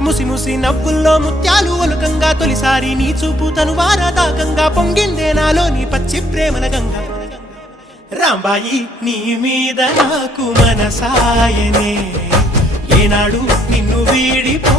ముసి ముసి నవ్వుల్లో ముత్యాలు ఒలుకంగా తొలిసారి నీ చూపు తను వారదాకంగా పొంగిందే నాలో నీ పచ్చి ప్రేమల గంగా రాంబాయి నీ మీద నాకు మనసాయనే ఏనాడు నిన్ను వీడిపో